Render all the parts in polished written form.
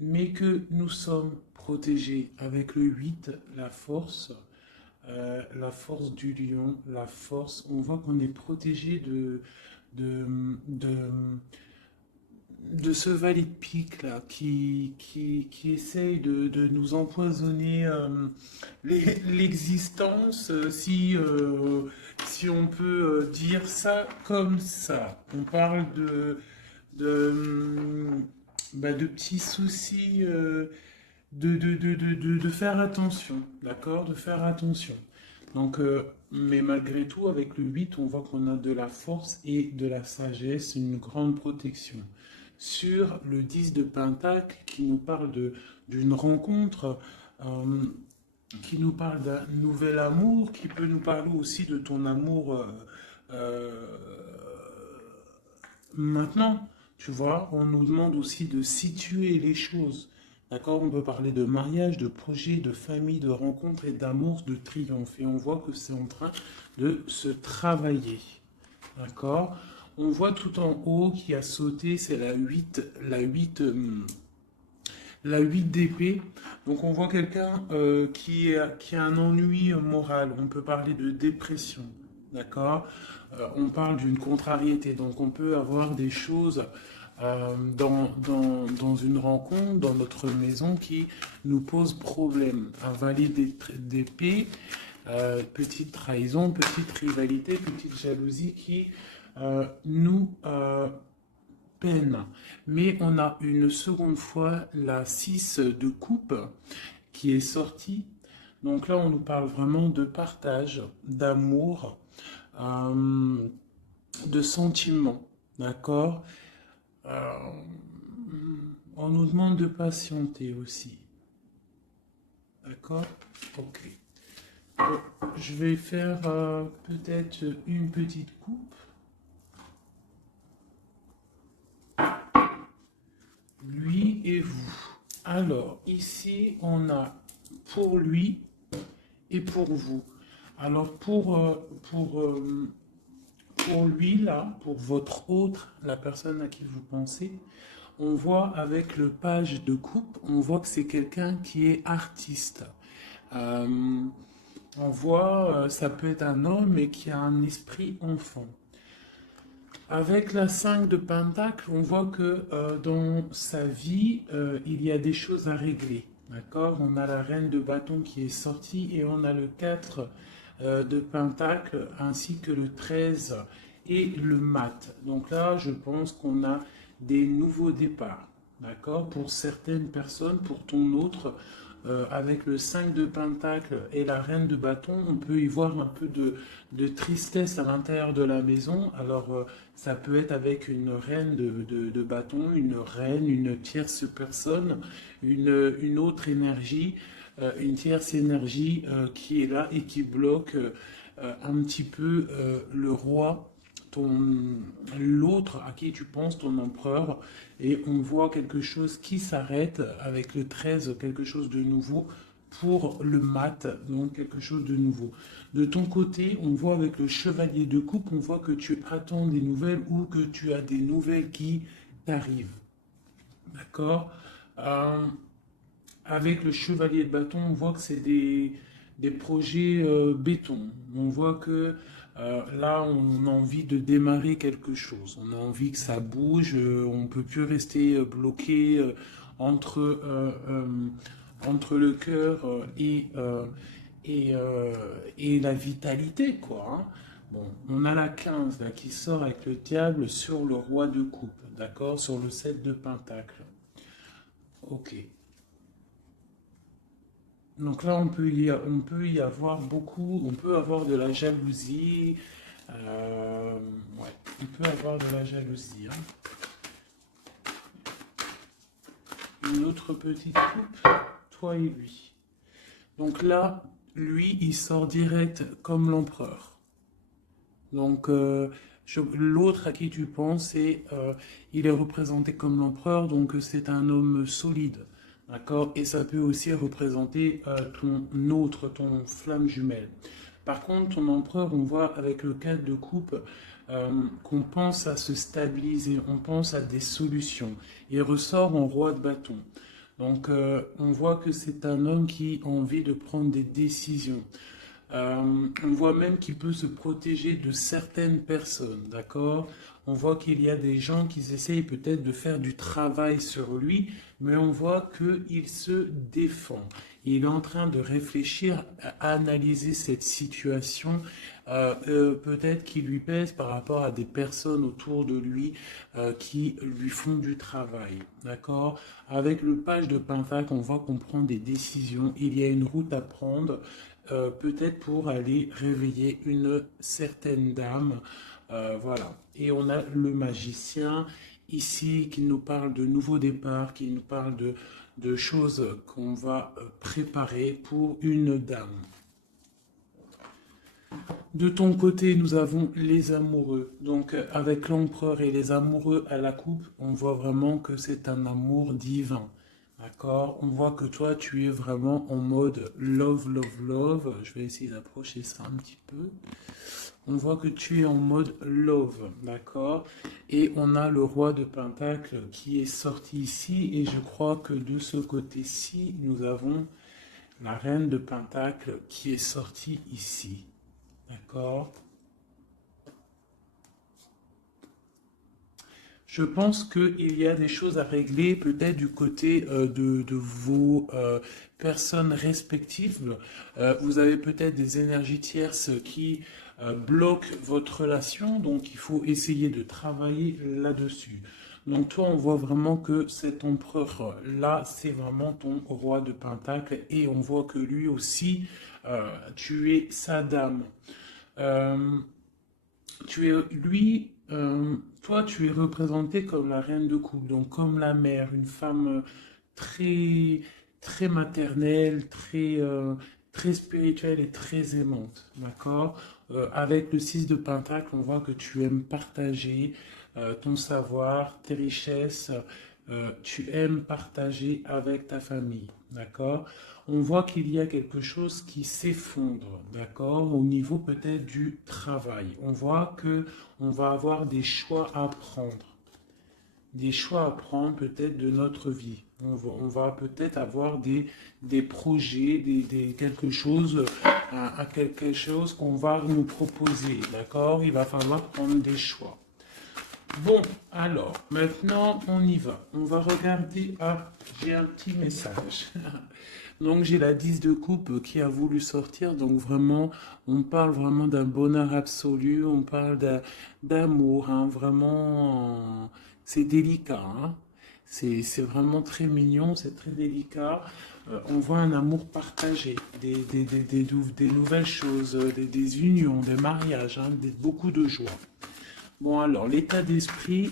mais que nous sommes protégés avec le 8, la force du lion, la force, on voit qu'on est protégé de, de, de ce valide pique là qui essaye de nous empoisonner l'existence, si on peut dire ça comme ça. On parle de, de petits soucis, de faire attention, d'accord? De faire attention. Donc, mais malgré tout, avec le 8 on voit qu'on a de la force et de la sagesse, une grande protection. Sur le 10 de Pentacle, qui nous parle d'une rencontre, euh, qui nous parle d'un nouvel amour, qui peut nous parler aussi de ton amour euh, maintenant. Tu vois, on nous demande aussi de situer les choses. D'accord? On peut parler de mariage, de projet, de famille, de rencontre et d'amour, de triomphe. Et on voit que c'est en train de se travailler. D'accord? On voit tout en haut qui a sauté, c'est la 8 d'épée. Donc on voit quelqu'un qui a un ennui moral. On peut parler de dépression. D'accord? On parle d'une contrariété. Donc on peut avoir des choses dans une rencontre, dans notre maison, qui nous posent problème. Un valet d'épée, petite trahison, petite rivalité, petite jalousie qui nous peine. Mais on a une seconde fois la 6 de coupe qui est sortie. Donc là, on nous parle vraiment de partage, d'amour, euh, de sentiments. D'accord? Euh, on nous demande de patienter aussi. D'accord? Ok. Je vais faire peut-être une petite coupe. Lui et vous. Alors, ici, on a pour lui et pour vous. Alors, pour lui, là, pour votre autre, la personne à qui vous pensez, on voit avec le page de coupe, on voit que c'est quelqu'un qui est artiste. Euh, on voit, ça peut être un homme, mais qui a un esprit enfant. Avec la 5 de Pentacle, on voit que dans sa vie, il y a des choses à régler. D'accord? On a la reine de bâton qui est sortie et on a le 4 de Pentacle ainsi que le 13 et le mat. Donc là, je pense qu'on a des nouveaux départs. D'accord? Pour certaines personnes, pour ton autre, avec le 5 de Pentacle et la reine de bâton, on peut y voir un peu de tristesse à l'intérieur de la maison. Alors, ça peut être avec une reine de bâton, une reine, une tierce personne, une autre énergie, une tierce énergie qui est là et qui bloque un petit peu le roi, l'autre à qui tu penses, ton empereur, et on voit quelque chose qui s'arrête avec le 13, quelque chose de nouveau pour le mat, donc quelque chose de nouveau. De ton côté, on voit avec le chevalier de coupe, on voit que tu attends des nouvelles ou que tu as des nouvelles qui t'arrivent. D'accord? Euh, Avec le chevalier de bâton, on voit que c'est des projets béton. On voit que là, on a envie de démarrer quelque chose. On a envie que ça bouge. On ne peut plus rester bloqué entre, entre le cœur et la vitalité, quoi. Hein. Bon, on a la 15 là, qui sort avec le diable sur le roi de coupe, d'accord? Sur le 7 de pentacle. Ok. Donc là, on peut y avoir beaucoup, on peut avoir de la jalousie. Ouais, on peut avoir de la jalousie. Hein. Une autre petite coupe, toi et lui. Donc là, lui, il sort direct comme l'empereur. Donc l'autre à qui tu penses, il est représenté comme l'empereur, donc c'est un homme solide. D'accord? Et ça peut aussi représenter ton autre, ton flamme jumelle. Par contre, ton empereur, on voit avec le 4 de coupe qu'on pense à se stabiliser, on pense à des solutions. Il ressort en roi de bâton. Donc, on voit que c'est un homme qui a envie de prendre des décisions. On voit même qu'il peut se protéger de certaines personnes, d'accord? On voit qu'il y a des gens qui essayent peut-être de faire du travail sur lui, mais on voit qu'il se défend. Il est en train de réfléchir, à analyser cette situation, peut-être qui lui pèse par rapport à des personnes autour de lui qui lui font du travail, d'accord? Avec le page de Pentacle, on voit qu'on prend des décisions, il y a une route à prendre, peut-être pour aller réveiller une certaine dame. Voilà. Et on a le magicien ici qui nous parle de nouveau départ, qui nous parle de choses qu'on va préparer pour une dame. De ton côté, nous avons les amoureux. Donc, avec l'empereur et les amoureux à la coupe, on voit vraiment que c'est un amour divin. D'accord? On voit que toi, tu es vraiment en mode love, love, love. Je vais essayer d'approcher ça un petit peu. On voit que tu es en mode love, d'accord? Et on a le roi de Pentacle qui est sorti ici. Et je crois que de ce côté-ci, nous avons la reine de Pentacle qui est sortie ici. D'accord? Je pense qu'il y a des choses à régler peut-être du côté de vos personnes respectives. Vous avez peut-être des énergies tierces qui bloquent votre relation, donc il faut essayer de travailler là-dessus. Donc toi, on voit vraiment que cet empereur-là, c'est vraiment ton roi de Pentacle et on voit que lui aussi, tu es sa dame. Euh, toi, tu es représentée comme la reine de coupe, donc comme la mère, une femme très, très maternelle, très spirituelle et très aimante, d'accord? Avec le 6 de Pentacle, on voit que tu aimes partager ton savoir, tes richesses, tu aimes partager avec ta famille, d'accord? On voit qu'il y a quelque chose qui s'effondre, d'accord, au niveau peut-être du travail. On voit que on va avoir des choix à prendre peut-être de notre vie. On va peut-être avoir des projets, quelque chose, à quelque chose qu'on va nous proposer, d'accord? Il va falloir prendre des choix. Bon, alors, maintenant, on y va. On va regarder. Ah, j'ai un petit message. Donc, j'ai la 10 de coupe qui a voulu sortir. Donc, vraiment, on parle vraiment d'un bonheur absolu. On parle d'amour. Hein, vraiment, c'est délicat. Hein. C'est vraiment très mignon. C'est très délicat. On voit un amour partagé, des nouvelles choses, des unions, des mariages, hein, beaucoup de joie. Bon, alors, l'état d'esprit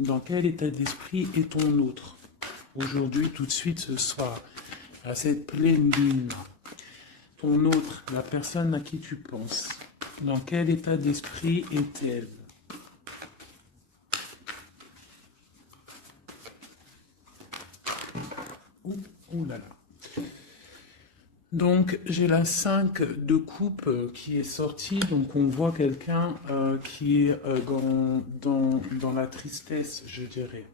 dans quel état d'esprit est ton autre? Aujourd'hui, tout de suite, ce soir, à cette pleine lune, ton autre, la personne à qui tu penses, dans quel état d'esprit est-elle? Ouh là là. Donc, j'ai la 5 de coupe qui est sortie. Donc, on voit quelqu'un qui est dans la tristesse, je dirais,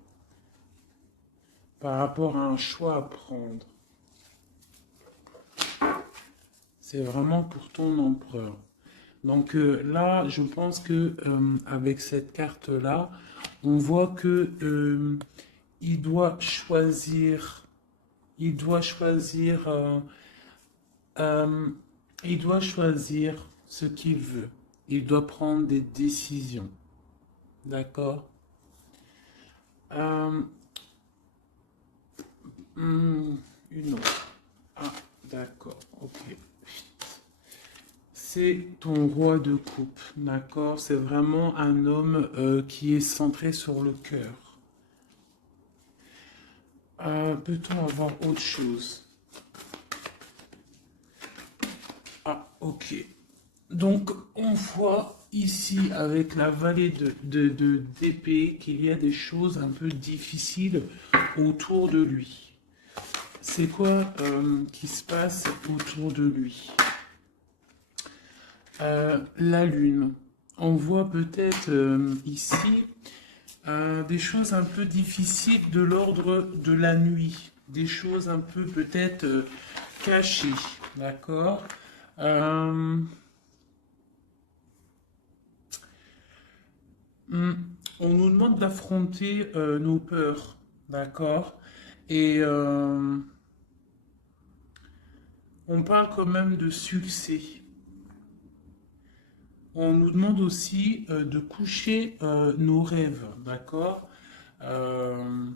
par rapport à un choix à prendre. C'est vraiment pour ton empereur. Donc là, je pense que avec cette carte-là, on voit que il doit choisir, il doit choisir, euh, il doit choisir ce qu'il veut. Il doit prendre des décisions. D'accord? Euh, une autre. Ah, d'accord. Ok. C'est ton roi de coupe, d'accord? C'est vraiment un homme qui est centré sur le cœur. Peut-on avoir autre chose? Ah, ok. Donc, on voit ici, avec la vallée d'épée, qu'il y a des choses un peu difficiles autour de lui. C'est quoi qui se passe autour de lui? La lune. On voit peut-être ici Des choses un peu difficiles de l'ordre de la nuit, des choses un peu peut-être cachées, d'accord? Euh, hmm, on nous demande d'affronter nos peurs, d'accord? Et on parle quand même de succès. On nous demande aussi de coucher nos rêves, d'accord? Euh,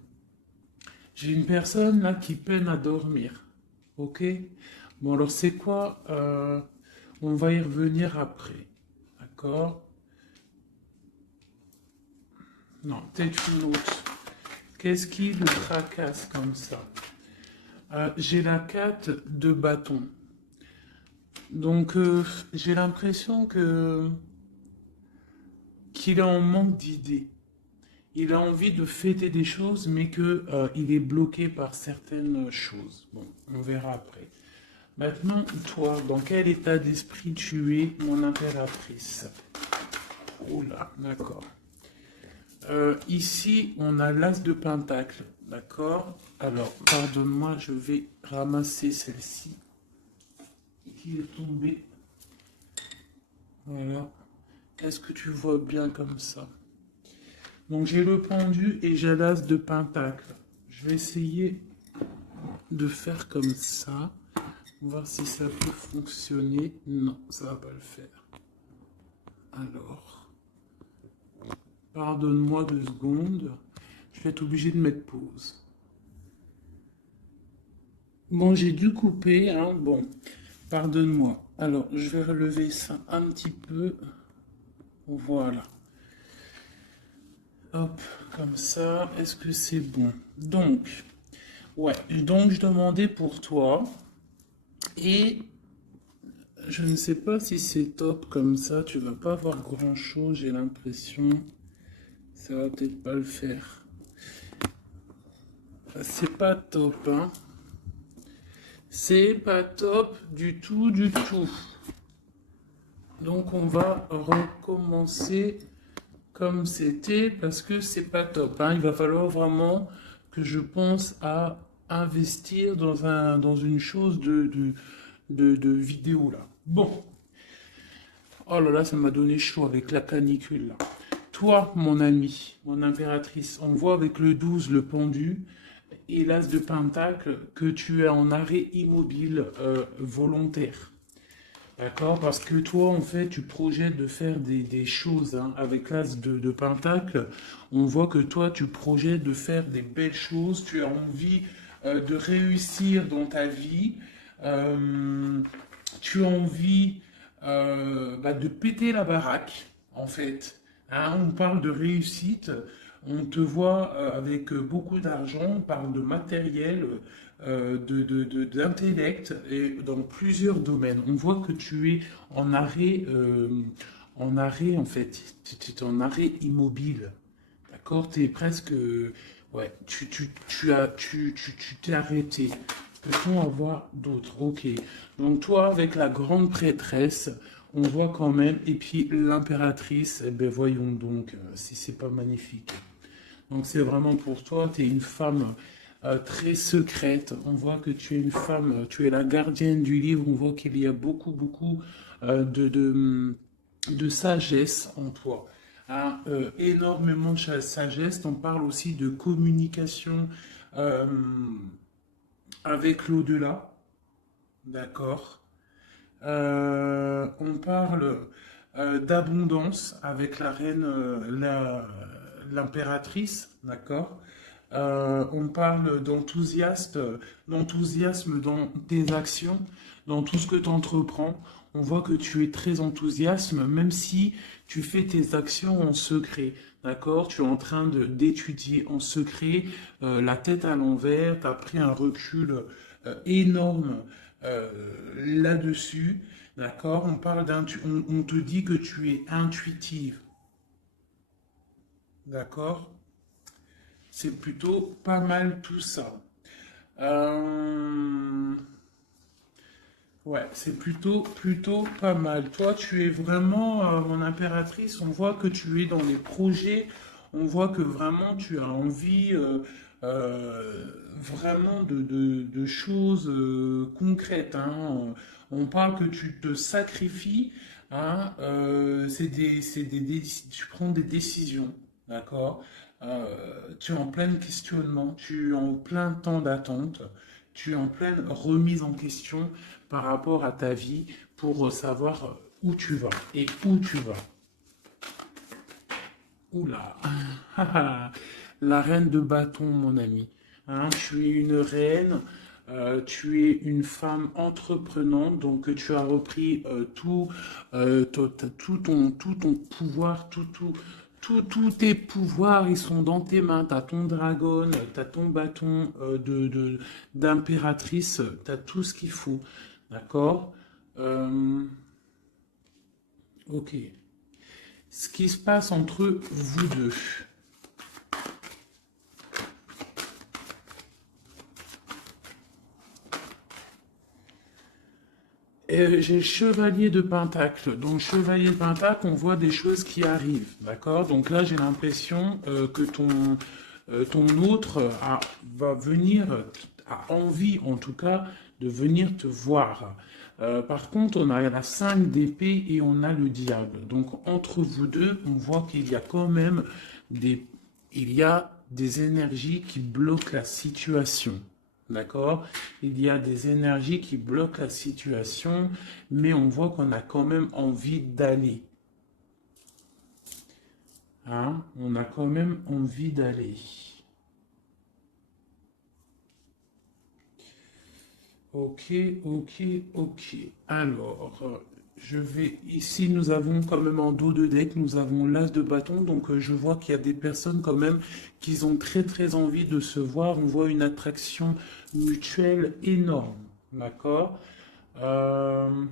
j'ai une personne là qui peine à dormir, ok? Bon, alors c'est quoi? On va y revenir après, d'accord? Non, peut-être une autre. Qu'est-ce qui le tracasse comme ça? J'ai la 4 de bâton. Donc, j'ai l'impression que qu'il est en manque d'idées. Il a envie de fêter des choses, mais que il est bloqué par certaines choses. Bon, on verra après. Maintenant, toi, dans quel état d'esprit tu es, mon impératrice? Oula, d'accord. Ici, on a l'as de pentacle, d'accord? Alors, pardonne-moi, je vais ramasser celle-ci qui est tombée. Voilà. Est-ce que tu vois bien comme ça? Donc, j'ai le pendu et j'ai l'as de pentacle. Je vais essayer de faire comme ça. Voir si ça peut fonctionner. Non, ça va pas le faire. Alors, pardonne-moi 2 secondes. Je vais être obligé de mettre pause. Bon, j'ai dû couper, hein. Bon, pardonne-moi. Alors, je vais relever ça un petit peu. Voilà. Hop, comme ça. Est-ce que c'est bon? Donc, ouais. Donc, je demandais pour toi. Et je ne sais pas si c'est top comme ça. Tu vas pas avoir grand-chose, j'ai l'impression. Ça va peut-être pas le faire. C'est pas top, hein. C'est pas top du tout, du tout. Donc on va recommencer comme c'était parce que c'est pas top, hein. Il va falloir vraiment que je pense à investir dans une chose de vidéo là. Bon. Oh là là, ça m'a donné chaud avec la canicule là. Toi, mon ami, mon impératrice, on voit avec le 12 le pendu et l'as de pentacle que tu es en arrêt immobile volontaire. D'accord? Parce que toi, en fait, tu projettes de faire des choses, hein. Avec l'as de pentacle, on voit que toi, tu projettes de faire des belles choses, tu as envie de réussir dans ta vie, euh, tu as envie de péter la baraque, en fait. Hein, on parle de réussite, on te voit avec beaucoup d'argent, on parle de matériel, d'intellect et dans plusieurs domaines. On voit que tu es en arrêt en fait, tu es en arrêt immobile. D'accord? Tu es presque, ouais, tu t'es arrêté. Peut-on avoir d'autres? Ok. Donc toi, avec la grande prêtresse, on voit quand même, et puis l'impératrice, eh ben voyons donc si c'est pas magnifique. Donc c'est vraiment pour toi, tu es une femme très secrète. On voit que tu es une femme, tu es la gardienne du livre. On voit qu'il y a beaucoup, beaucoup de sagesse en toi. Hein, énormément de sagesse. On parle aussi de communication euh, avec l'au-delà. D'accord. On parle d'abondance avec la reine, l'impératrice, d'accord? On parle d'enthousiasme dans tes actions, dans tout ce que tu entreprends. On voit que tu es très enthousiaste, même si tu fais tes actions en secret, d'accord? Tu es en train d'étudier en secret, la tête à l'envers, tu as pris un recul énorme euh, là-dessus, d'accord? On te dit que tu es intuitive, d'accord? C'est plutôt pas mal tout ça. Euh, ouais, c'est plutôt pas mal. Toi, tu es vraiment mon impératrice. On voit que tu es dans les projets. On voit que vraiment tu as envie vraiment de choses concrètes, hein. On parle que tu te sacrifies, hein, tu prends des décisions, d'accord? Tu es en plein questionnement, tu es en plein temps d'attente, tu es en pleine remise en question par rapport à ta vie pour savoir où tu vas et où tu vas. Oula, la reine de bâton, mon ami. Hein, tu es une reine, tu es une femme entreprenante, donc tu as repris tout ton pouvoir, tous tes pouvoirs, ils sont dans tes mains. Tu as ton dragon, tu as ton bâton d'impératrice, tu as tout ce qu'il faut. D'accord. Euh, ok. Ce qui se passe entre vous deux. J'ai le chevalier de Pentacle. Donc, chevalier de Pentacle, on voit des choses qui arrivent. D'accord. Donc là, j'ai l'impression que ton autre va venir, a envie en tout cas, de venir te voir. Par contre, on a la 5 d'épée et on a le diable. Donc, entre vous deux, on voit qu'il y a quand même des, il y a des énergies qui bloquent la situation. D'accord? Il y a des énergies qui bloquent la situation, mais on voit qu'on a quand même envie d'aller. Hein? On a quand même envie d'aller. Ok, ok, ok. Alors, je vais... Ici, nous avons quand même en dos de deck, nous avons l'as de bâton. Donc, je vois qu'il y a des personnes quand même qui ont très, très envie de se voir. On voit une attraction mutuelle énorme. D'accord? Euh,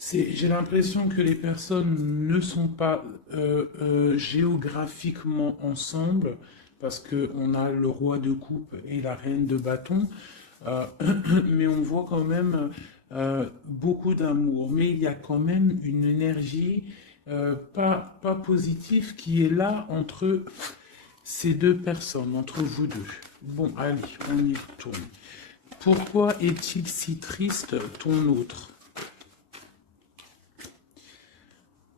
j'ai l'impression que les personnes ne sont pas géographiquement ensemble parce qu'on a le roi de coupe et la reine de bâton. Euh, mais on voit quand même beaucoup d'amour. Mais il y a quand même une énergie pas positive qui est là entre ces deux personnes, entre vous deux. Bon, allez, on y retourne. Pourquoi est-il si triste, ton autre?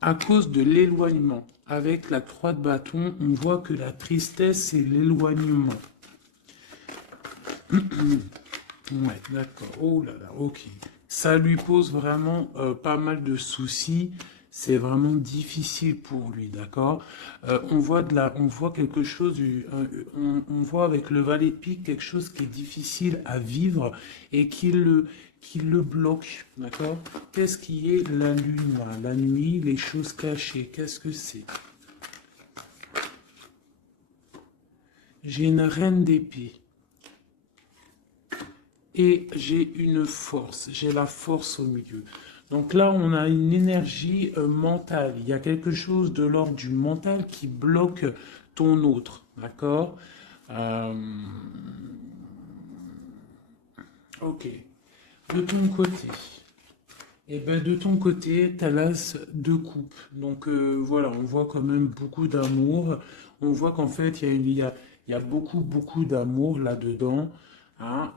À cause de l'éloignement. Avec la 3 de bâton, on voit que la tristesse, c'est l'éloignement. Ouais, d'accord. Oh là là, ok. Ça lui pose vraiment pas mal de soucis. C'est vraiment difficile pour lui, d'accord. On voit quelque chose, on voit avec le valet de pique quelque chose qui est difficile à vivre et qui le bloque, d'accord. Qu'est-ce qui est la lune, là? La nuit, les choses cachées, qu'est-ce que c'est? J'ai une reine d'épée. Et j'ai une force, j'ai la force au milieu. Donc là, on a une énergie mentale. Il y a quelque chose de l'ordre du mental qui bloque ton autre. D'accord. Euh, Ok. De ton côté. Et ben de ton côté, tu as l'as de coupe. Donc voilà, on voit quand même beaucoup d'amour. On voit qu'en fait, il y a beaucoup, beaucoup d'amour là-dedans. Hein.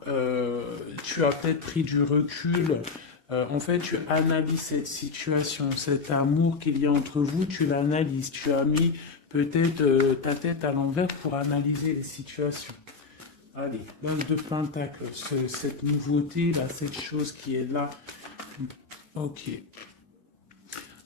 Tu as peut-être pris du recul. En fait, tu analyses cette situation, cet amour qu'il y a entre vous, tu l'analyses. Tu as mis peut-être ta tête à l'envers pour analyser les situations. Allez, l'as de pentacle, cette nouveauté là, cette chose qui est là. Ok.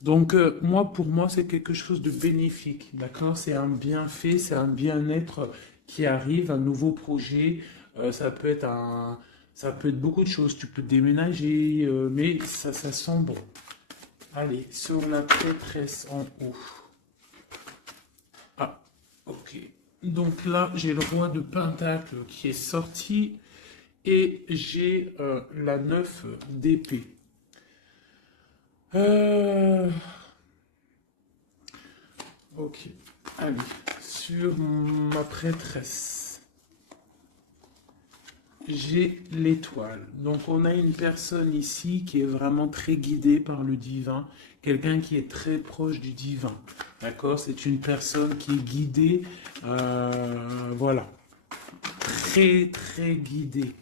Donc, moi, pour moi, c'est quelque chose de bénéfique, d'accord? C'est un bienfait, c'est un bien-être qui arrive, un nouveau projet. Ça peut être beaucoup de choses. Tu peux déménager, mais ça sent bon. Allez, sur la prêtresse en haut. Ah, ok. Donc là, j'ai le roi de Pentacle qui est sorti et j'ai la 9 d'épée. Euh, Ok, allez, sur ma prêtresse. j'ai l'étoile. Donc on a une personne ici qui est vraiment très guidée par le divin, quelqu'un qui est très proche du divin. D'accord? C'est une personne qui est guidée, voilà, très très guidée.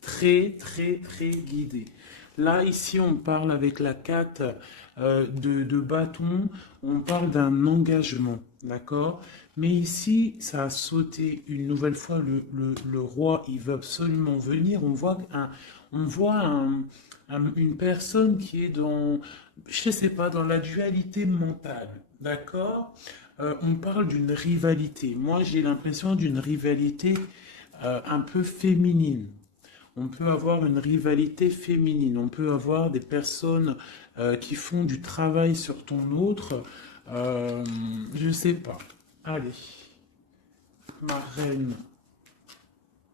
Très très très guidée. Là, ici, on parle avec la 4 de bâton, on parle d'un engagement, d'accord? Mais ici, ça a sauté une nouvelle fois, le roi, il veut absolument venir. On voit une personne qui est dans, je sais pas, dans la dualité mentale, d'accord? On parle d'une rivalité. Moi, j'ai l'impression d'une rivalité un peu féminine. On peut avoir une rivalité féminine, on peut avoir des personnes qui font du travail sur ton autre. Je sais pas. Allez, ma reine.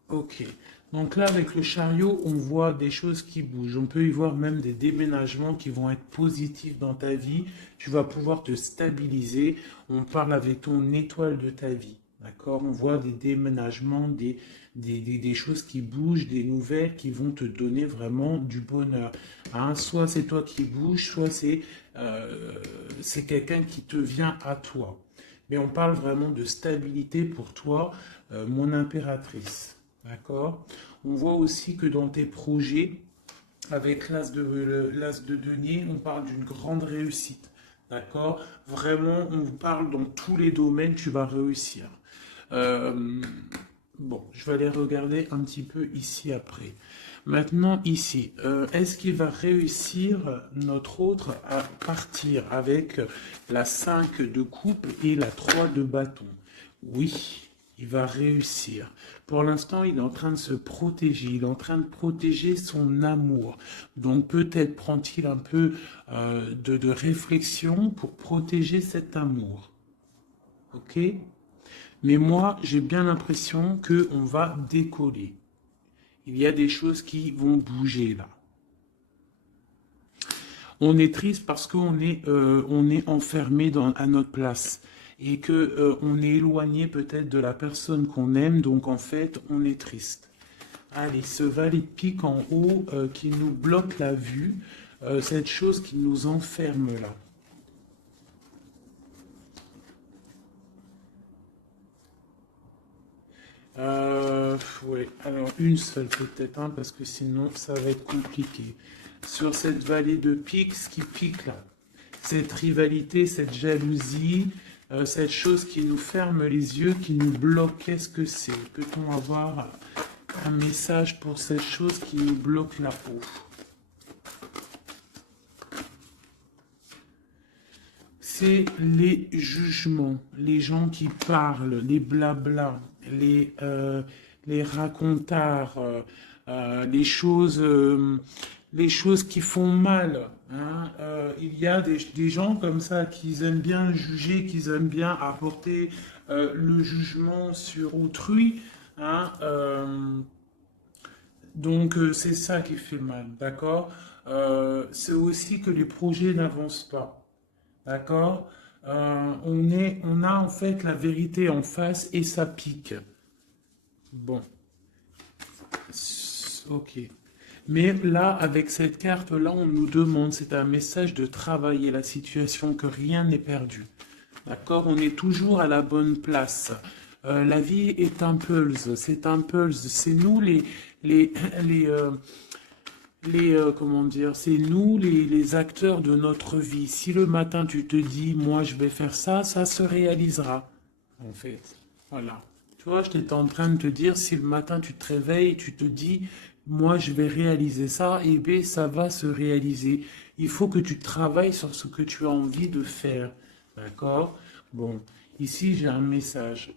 Ok. Donc là, avec le chariot, on voit des choses qui bougent. On peut y voir même des déménagements qui vont être positifs dans ta vie. Tu vas pouvoir te stabiliser. On parle avec ton étoile de ta vie. D'accord? On voit des déménagements, des choses qui bougent, des nouvelles qui vont te donner vraiment du bonheur. Hein? Soit c'est toi qui bouges, soit c'est quelqu'un qui te vient à toi. Mais on parle vraiment de stabilité pour toi, mon impératrice. D'accord? On voit aussi que dans tes projets, avec l'as de denier, on parle d'une grande réussite. D'accord? Vraiment, on vous parle dans tous les domaines, tu vas réussir. Euh, bon, je vais aller regarder un petit peu ici après. Maintenant, ici, est-ce qu'il va réussir, notre autre, à partir avec la 5 de coupe et la 3 de bâton? Oui, il va réussir. Pour l'instant, il est en train de se protéger, il est en train de protéger son amour. Donc peut-être prend-il un peu de réflexion pour protéger cet amour. Ok? Mais moi, j'ai bien l'impression qu'on va décoller. Il y a des choses qui vont bouger là. On est triste parce on est enfermé à notre place et que on est éloigné peut-être de la personne qu'on aime, donc en fait, on est triste. Allez, ce valet de pique en haut qui nous bloque la vue, cette chose qui nous enferme là. Ouais, alors une seule peut-être, hein, parce que sinon ça va être compliqué. Sur cette vallée de pique, ce qui pique là, cette rivalité, cette jalousie, cette chose qui nous ferme les yeux, qui nous bloque, qu'est-ce que c'est? Peut-on avoir un message pour cette chose qui nous bloque la peau? C'est les jugements, les gens qui parlent, les blablas, les racontards, les choses qui font mal. Hein. Il y a des gens comme ça qui aiment bien juger, qui aiment bien apporter le jugement sur autrui. Hein. Donc c'est ça qui fait mal, d'accord? C'est aussi que les projets n'avancent pas. D'accord? On a en fait la vérité en face et ça pique. Bon, ok. Mais là, avec cette carte-là, on nous demande, c'est un message de travailler la situation, que rien n'est perdu. D'accord? On est toujours à la bonne place. La vie est un pulse, c'est un pulse. C'est nous les, les, euh, comment dire, c'est nous les acteurs de notre vie. Si le matin tu te dis, moi je vais faire ça, ça se réalisera. En fait, voilà. Tu vois, j'étais en train de te dire, si le matin tu te réveilles, tu te dis, moi je vais réaliser ça, et bien ça va se réaliser. Il faut que tu travailles sur ce que tu as envie de faire. D'accord? Bon, ici j'ai un message.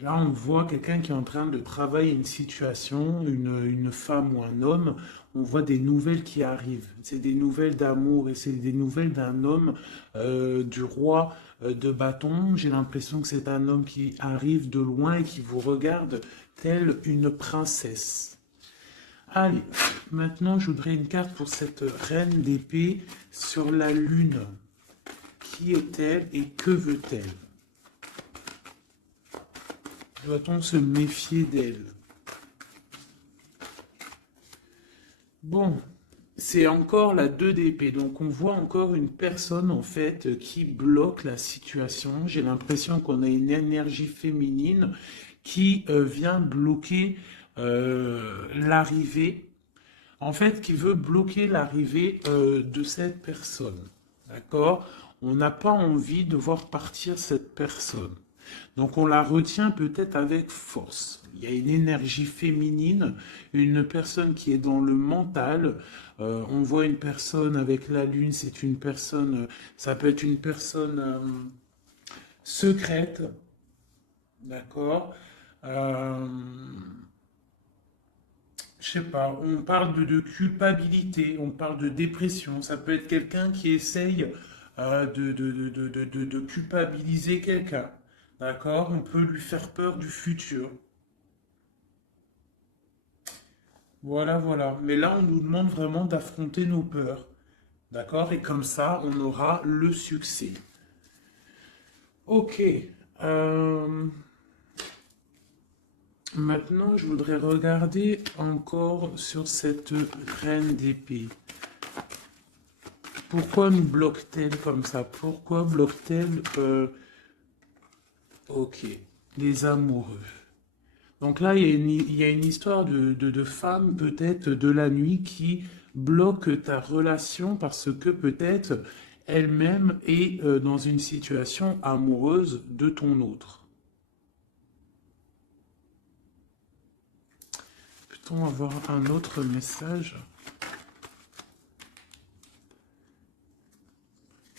Là, on voit quelqu'un qui est en train de travailler une situation, une femme ou un homme. On voit des nouvelles qui arrivent. C'est des nouvelles d'amour et c'est des nouvelles d'un homme, du roi de bâton. J'ai l'impression que c'est un homme qui arrive de loin et qui vous regarde telle une princesse. Allez, maintenant, je voudrais une carte pour cette reine d'épée sur la lune. Qui est-elle et que veut-elle? Doit-on se méfier d'elle? Bon, c'est encore la 2 d'épée. Donc on voit encore une personne en fait qui bloque la situation. J'ai l'impression qu'on a une énergie féminine qui vient bloquer l'arrivée. En fait, qui veut bloquer l'arrivée de cette personne. D'accord? On n'a pas envie de voir partir cette personne. Donc on la retient peut-être avec force. Il y a une énergie féminine, une personne qui est dans le mental. On voit une personne avec la lune, c'est une personne, ça peut être une personne secrète, d'accord. Euh, je sais pas, on parle de culpabilité, on parle de dépression. Ça peut être quelqu'un qui essaye de culpabiliser quelqu'un. D'accord? On peut lui faire peur du futur. Voilà, voilà. Mais là, on nous demande vraiment d'affronter nos peurs. D'accord? Et comme ça, on aura le succès. Ok. Euh, Maintenant, je voudrais regarder encore sur cette reine d'épée. Pourquoi nous bloque-t-elle comme ça? Pourquoi bloque-t-elle ok, les amoureux. Donc là, il y a une histoire de femme, peut-être, de la nuit, qui bloque ta relation parce que peut-être elle-même est dans une situation amoureuse de ton autre. Peut-on avoir un autre message?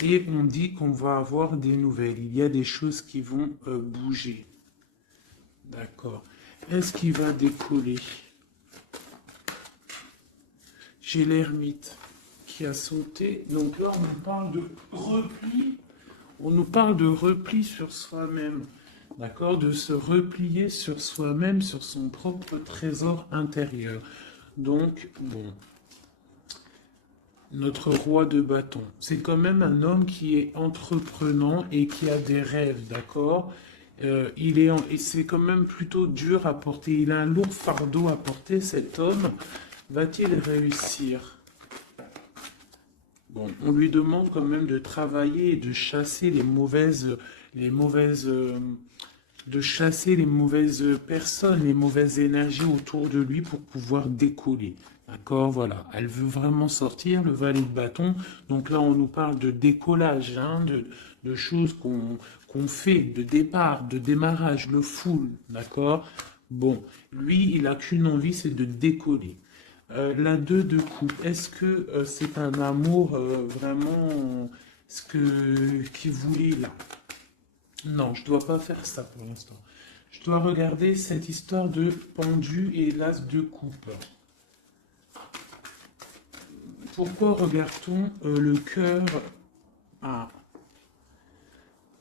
Et on dit qu'on va avoir des nouvelles. Il y a des choses qui vont bouger. D'accord. Est-ce qu'il va décoller? J'ai l'ermite qui a sauté. Donc là, on nous parle de repli. On nous parle de repli sur soi-même. D'accord? De se replier sur soi-même, sur son propre trésor intérieur. Donc, bon. Notre roi de bâton. C'est quand même un homme qui est entreprenant et qui a des rêves, d'accord? Et c'est quand même plutôt dur à porter. Il a un lourd fardeau à porter, cet homme. Va-t-il réussir? Bon, on lui demande quand même de travailler et de chasser de chasser les mauvaises personnes, les mauvaises énergies autour de lui pour pouvoir décoller. D'accord, voilà. Elle veut vraiment sortir, le valet de bâton. Donc là, on nous parle de décollage, hein, de choses qu'on fait, de départ, de démarrage, le full. D'accord? Bon, lui, il n'a qu'une envie, c'est de décoller. La 2 de coupe, est-ce que c'est un amour vraiment ce qu'il voulait là? Non, je dois pas faire ça pour l'instant. Je dois regarder cette histoire de pendu et l'as de coupe. Pourquoi regarde-t-on le cœur? Ah,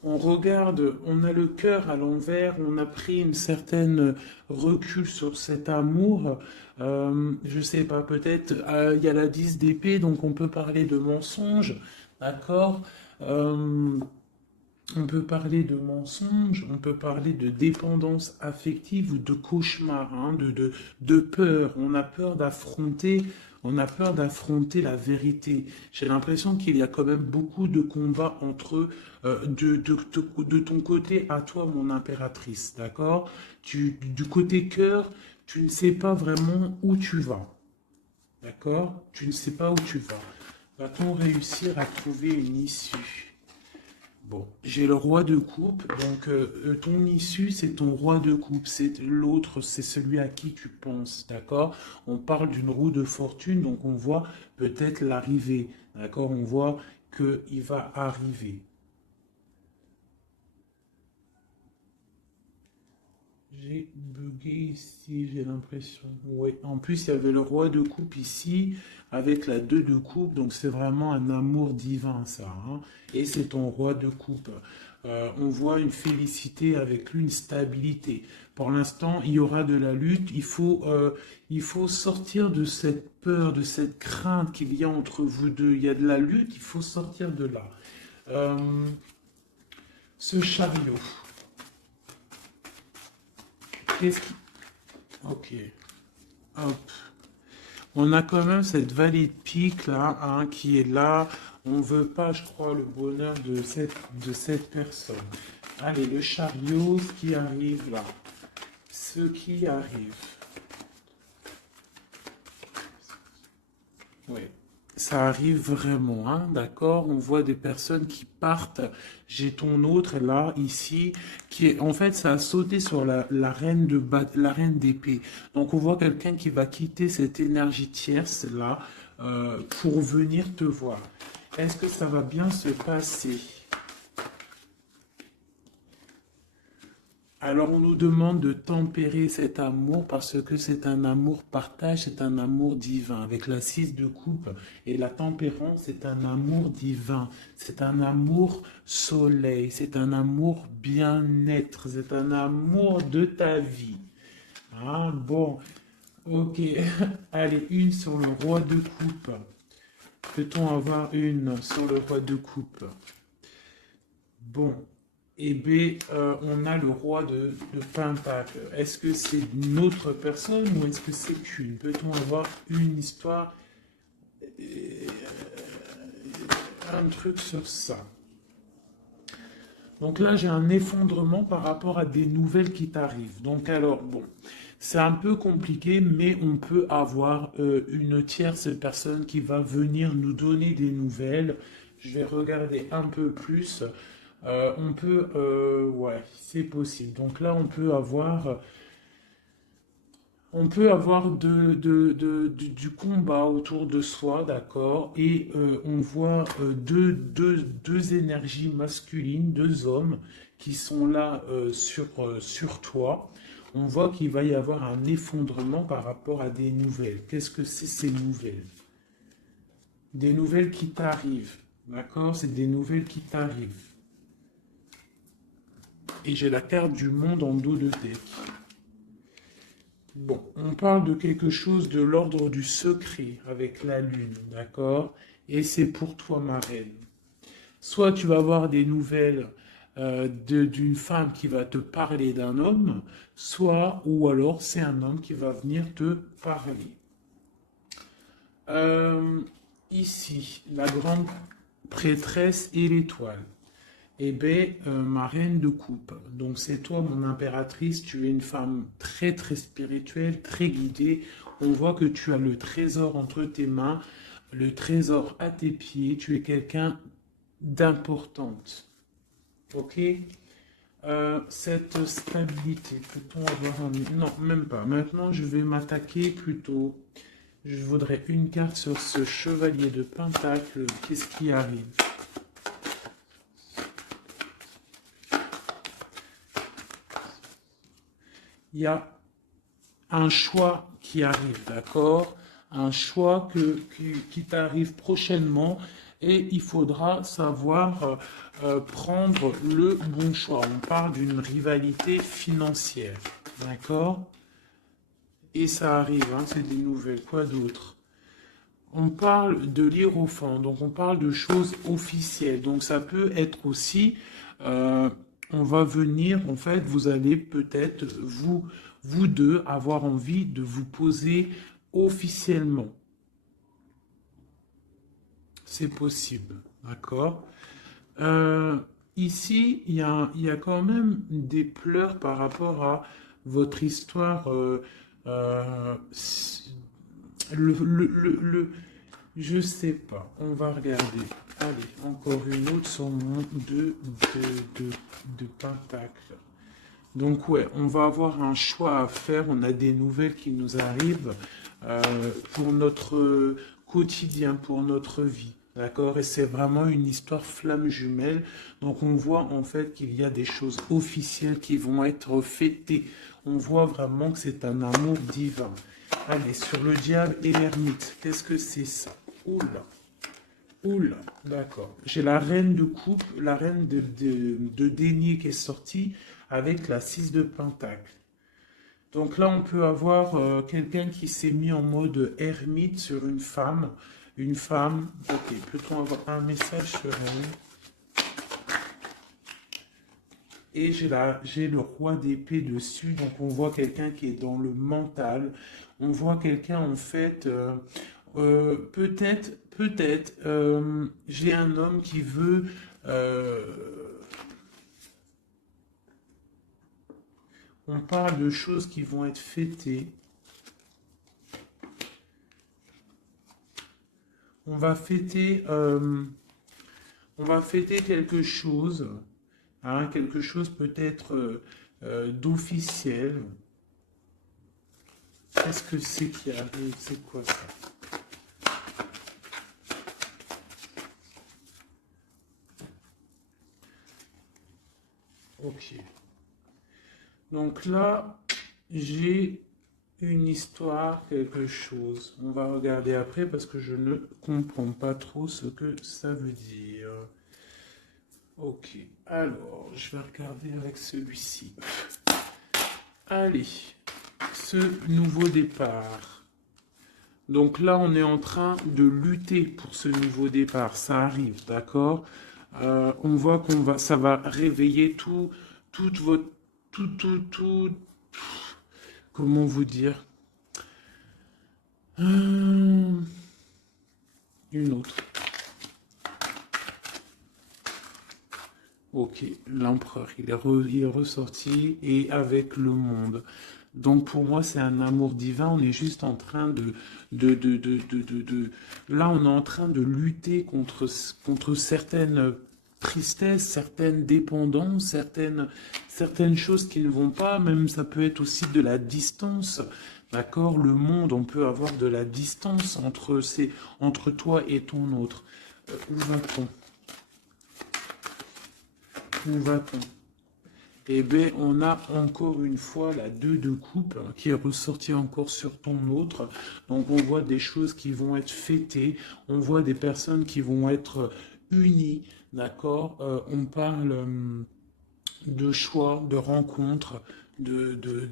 on regarde, on a le cœur à l'envers, on a pris une certaine recul sur cet amour. Je sais pas, peut-être il y a la 10 d'épée, donc on peut parler de mensonge, d'accord? On peut parler de mensonge, on peut parler de dépendance affective ou de cauchemar, hein, de peur. On a peur d'affronter la vérité. J'ai l'impression qu'il y a quand même beaucoup de combats entre eux, de ton côté à toi, mon impératrice, d'accord? Du côté cœur, tu ne sais pas vraiment où tu vas, d'accord? Tu ne sais pas où tu vas. Va-t-on réussir à trouver une issue? Bon, j'ai le roi de coupe, donc ton issue, c'est ton roi de coupe, c'est l'autre, c'est celui à qui tu penses, d'accord? On parle d'une roue de fortune, donc on voit peut-être l'arrivée, d'accord? On voit qu'il va arriver. J'ai bugué ici, j'ai l'impression. Oui, en plus, il y avait le roi de coupe ici, avec la 2 de coupe, donc c'est vraiment un amour divin, ça, hein. Et c'est ton roi de coupe. On voit une félicité avec lui, une stabilité. Pour l'instant, il y aura de la lutte. Il faut sortir de cette peur, de cette crainte qu'il y a entre vous deux. Il y a de la lutte, il faut sortir de là. Euh, Ce chariot. qu'est-ce qui... Ok. Hop. On a quand même cette vallée de pique là, hein, qui est là. On veut pas, je crois, le bonheur de cette personne. Allez, le chariot, ce qui arrive là. Ce qui arrive. Oui, ça arrive vraiment, hein, d'accord? On voit des personnes qui partent. J'ai ton autre là, ici, qui est, en fait, ça a sauté sur la reine la reine d'épée. Donc, on voit quelqu'un qui va quitter cette énergie tierce là, pour venir te voir. Est-ce que ça va bien se passer? Alors on nous demande de tempérer cet amour parce que c'est un amour partage, c'est un amour divin. Avec la 6 de coupe et la tempérance, c'est un amour divin. C'est un amour soleil, c'est un amour bien-être, c'est un amour de ta vie. Ah bon, ok. Allez, une sur le roi de coupe. Peut-on avoir une sur le roi de coupe? Bon. Et B, on a le roi de Pentacle. Est-ce que c'est une autre personne ou est-ce que c'est une? Peut-on avoir une histoire, un truc sur ça? Donc là, j'ai un effondrement par rapport à des nouvelles qui t'arrivent. Donc alors, bon, c'est un peu compliqué, mais on peut avoir une tierce personne qui va venir nous donner des nouvelles. Je vais regarder un peu plus. On peut, ouais, c'est possible. Donc là, on peut avoir du combat autour de soi, d'accord? Et on voit deux énergies masculines, deux hommes qui sont là sur toi. On voit qu'il va y avoir un effondrement par rapport à des nouvelles. Qu'est-ce que c'est ces nouvelles? Des nouvelles qui t'arrivent, d'accord? C'est des nouvelles qui t'arrivent. Et j'ai la carte du monde en dos de deck. Bon, on parle de quelque chose de l'ordre du secret avec la lune, d'accord? Et c'est pour toi, ma reine. Soit tu vas avoir des nouvelles d'une femme qui va te parler d'un homme, soit, ou alors c'est un homme qui va venir te parler. Ici, la grande prêtresse et l'étoile. Eh bien, ma reine de coupe. Donc, c'est toi, mon impératrice. Tu es une femme très, très spirituelle, très guidée. On voit que tu as le trésor entre tes mains, le trésor à tes pieds. Tu es quelqu'un d'importante. Ok? Cette stabilité, peut-on avoir un... Non, même pas. Maintenant, je vais m'attaquer plutôt. Je voudrais une carte sur ce chevalier de Pentacle. Qu'est-ce qui arrive? Il y a un choix qui arrive, d'accord? Un choix qui t'arrive prochainement et il faudra savoir prendre le bon choix. On parle d'une rivalité financière, d'accord? Et ça arrive, hein, c'est des nouvelles. Quoi d'autre? On parle de l'hiérophant, donc on parle de choses officielles. Donc ça peut être aussi, on va venir, en fait, vous allez peut-être, vous deux, avoir envie de vous poser officiellement. C'est possible, d'accord? Ici, il y a quand même des pleurs par rapport à votre histoire. Je sais pas. On va regarder. Allez, encore une autre sur mon de pentacle. Donc ouais, on va avoir un choix à faire. On a des nouvelles qui nous arrivent pour notre quotidien, pour notre vie. D'accord? Et c'est vraiment une histoire flamme jumelle. Donc on voit en fait qu'il y a des choses officielles qui vont être fêtées. On voit vraiment que c'est un amour divin. Allez, sur le diable et l'ermite. Qu'est-ce que c'est ça? Oula. Oula, d'accord. J'ai la reine de coupe, la reine de denier qui est sortie avec la 6 de pentacle. Donc là, on peut avoir quelqu'un qui s'est mis en mode ermite sur une femme. Une femme. Ok, peut-on avoir un message sur elle? et j'ai le roi d'épée dessus, donc on voit quelqu'un qui est dans le mental, on voit quelqu'un en fait, peut-être, j'ai un homme qui veut, euh, on parle de choses qui vont être fêtées, on va fêter, on va fêter quelque chose peut-être d'officiel. Qu'est-ce que c'est qui arrive? C'est quoi ça? Ok. Donc là, j'ai une histoire, quelque chose. On va regarder après parce que je ne comprends pas trop ce que ça veut dire. Ok. Alors, je vais regarder avec celui-ci. Allez, ce nouveau départ. Donc là, on est en train de lutter pour ce nouveau départ. Ça arrive, d'accord? On voit ça va réveiller toute votre, tout, comment vous dire? Une autre. Ok, l'empereur, il est ressorti et avec le monde. Donc pour moi, c'est un amour divin. On est juste en train là, on est en train de lutter contre certaines tristesses, certaines dépendances, certaines choses qui ne vont pas. Même ça peut être aussi de la distance. D'accord? Le monde, on peut avoir de la distance entre toi et ton autre. Où va-t-on? Où va-t-on? Eh bien, on a encore une fois la 2 de coupe qui est ressortie encore sur ton autre. Donc, on voit des choses qui vont être fêtées. On voit des personnes qui vont être unies. D'accord? On parle de choix, de rencontres, de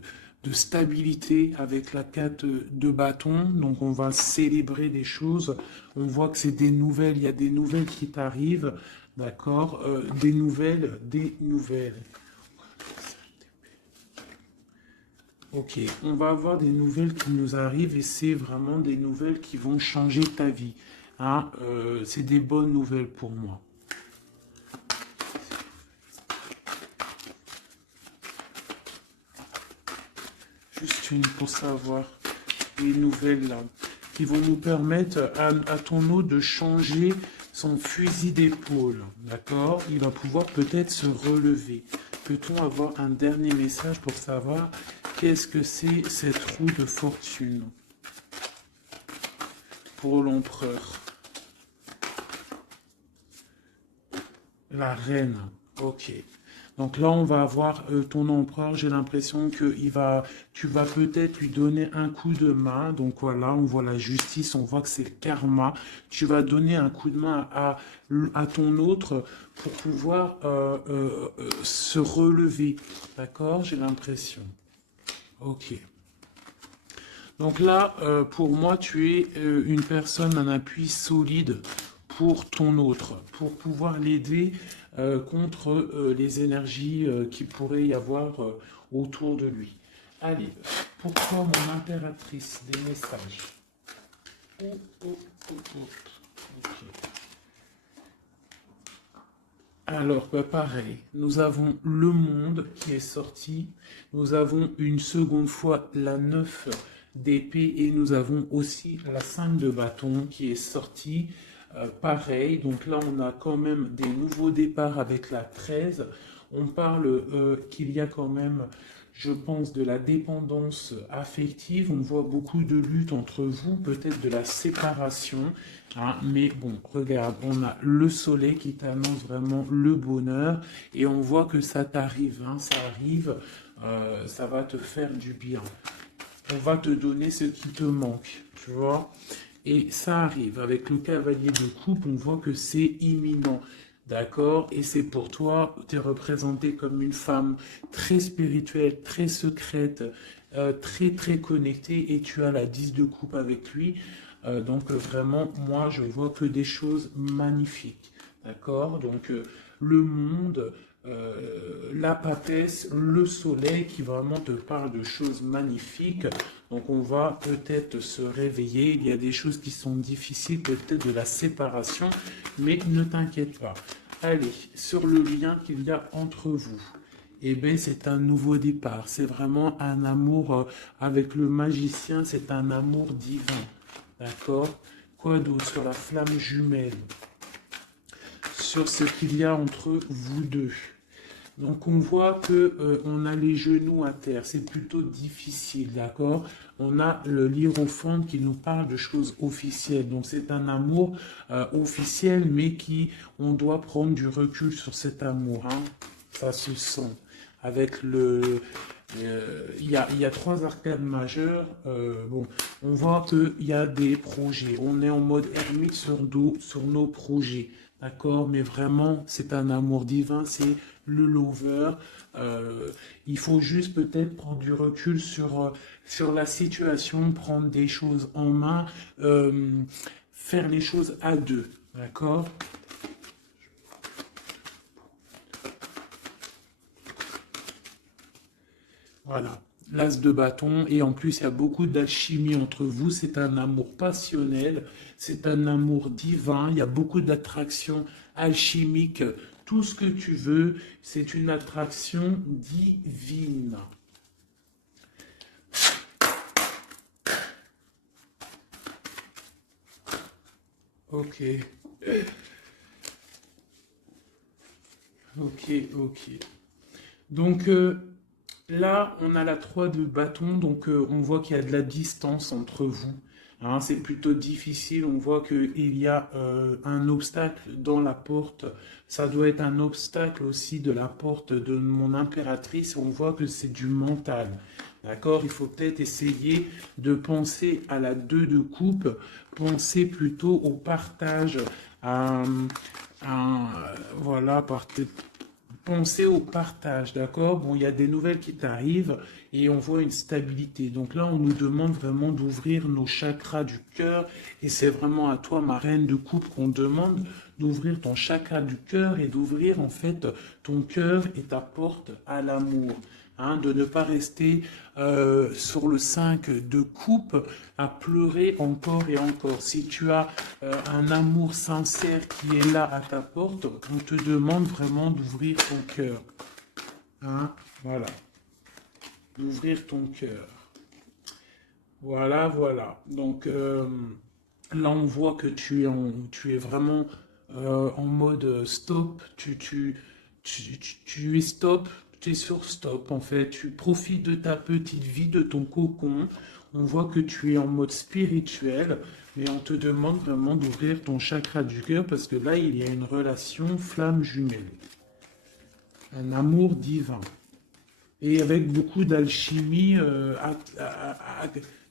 stabilité avec la 4 de bâton. Donc, on va célébrer des choses. On voit que c'est des nouvelles. Il y a des nouvelles qui t'arrivent. D'accord? Des nouvelles, des nouvelles. Ok, on va avoir des nouvelles qui nous arrivent et c'est vraiment des nouvelles qui vont changer ta vie. Hein, c'est des bonnes nouvelles pour moi. Juste une pour savoir les nouvelles là, qui vont nous permettre à ton eau de changer son fusil d'épaule. D'accord? Il va pouvoir peut-être se relever. Peut-on avoir un dernier message pour savoir qu'est-ce que c'est cette roue de fortune pour l'empereur? La reine. Ok. Donc là, on va avoir ton empereur. J'ai l'impression que tu vas peut-être lui donner un coup de main. Donc voilà, on voit la justice, on voit que c'est le karma. Tu vas donner un coup de main à ton autre pour pouvoir se relever. D'accord? J'ai l'impression. Ok. Donc là, pour moi, tu es une personne, un appui solide pour ton autre, pour pouvoir l'aider contre les énergies qui pourraient y avoir autour de lui. Allez, pourquoi mon impératrice des messages? Oh, oh, oh, oh. Ok. Alors, bah, pareil, nous avons le monde qui est sorti, nous avons une seconde fois la 9 d'épée et nous avons aussi la 5 de bâton qui est sortie. Pareil, donc là on a quand même des nouveaux départs avec la 13. On parle qu'il y a quand même, je pense, de la dépendance affective. On voit beaucoup de lutte entre vous, peut-être de la séparation. Hein, mais bon, regarde, on a le soleil qui t'annonce vraiment le bonheur et on voit que ça t'arrive, hein, ça arrive, ça va te faire du bien. On va te donner ce qui te manque, tu vois. Et ça arrive. Avec le cavalier de coupe, on voit que c'est imminent. D'accord? Et c'est pour toi, tu es représentée comme une femme très spirituelle, très secrète, très très connectée et tu as la 10 de coupe avec lui. Donc vraiment, moi, je vois que des choses magnifiques. D'accord? Donc le monde, la papesse, le soleil qui vraiment te parle de choses magnifiques. Donc on va peut-être se réveiller. Il y a des choses qui sont difficiles, peut-être de la séparation, mais ne t'inquiète pas. Allez, sur le lien qu'il y a entre vous. Eh bien, c'est un nouveau départ. C'est vraiment un amour avec le magicien. C'est un amour divin. D'accord? Quoi d'autre sur la flamme jumelle? Sur ce qu'il y a entre vous deux. Donc on voit que on a les genoux à terre, c'est plutôt difficile, d'accord? On a le hiérophante qui nous parle de choses officielles. Donc c'est un amour officiel, mais qui on doit prendre du recul sur cet amour. Hein? Ça se sent. Avec il y a trois arcades majeures. Bon, on voit qu'il y a des projets. On est en mode ermite sur nos projets. D'accord, mais vraiment, c'est un amour divin, c'est le lover. Il faut juste peut-être prendre du recul sur la situation, prendre des choses en main, faire les choses à deux. D'accord? Voilà. L'as de bâton, et en plus il y a beaucoup d'alchimie entre vous, c'est un amour passionnel, c'est un amour divin, il y a beaucoup d'attraction alchimique, tout ce que tu veux, c'est une attraction divine. Ok, ok. Donc là, on a la 3 de bâton, donc on voit qu'il y a de la distance entre vous. Hein, c'est plutôt difficile, on voit qu'il y a un obstacle dans la porte. Ça doit être un obstacle aussi de la porte de mon impératrice. On voit que c'est du mental. D'accord? Il faut peut-être essayer de penser à la 2 de coupe, penser plutôt au partage, à, voilà, pensez au partage, d'accord? Bon, il y a des nouvelles qui t'arrivent et on voit une stabilité. Donc là, on nous demande vraiment d'ouvrir nos chakras du cœur et c'est vraiment à toi, ma reine de coupe, qu'on demande d'ouvrir ton chakra du cœur et d'ouvrir en fait ton cœur et ta porte à l'amour. Hein, de ne pas rester sur le 5 de coupe à pleurer encore et encore. Si tu as un amour sincère qui est là à ta porte, on te demande vraiment d'ouvrir ton cœur. Hein, voilà, d'ouvrir ton cœur. Voilà, voilà. Donc là, on voit que tu es vraiment en mode stop. Tu es stop. Tu es sur stop, en fait. Tu profites de ta petite vie, de ton cocon. On voit que tu es en mode spirituel. Et on te demande vraiment d'ouvrir ton chakra du cœur parce que là, il y a une relation flamme jumelle. Un amour divin. Et avec beaucoup d'alchimie,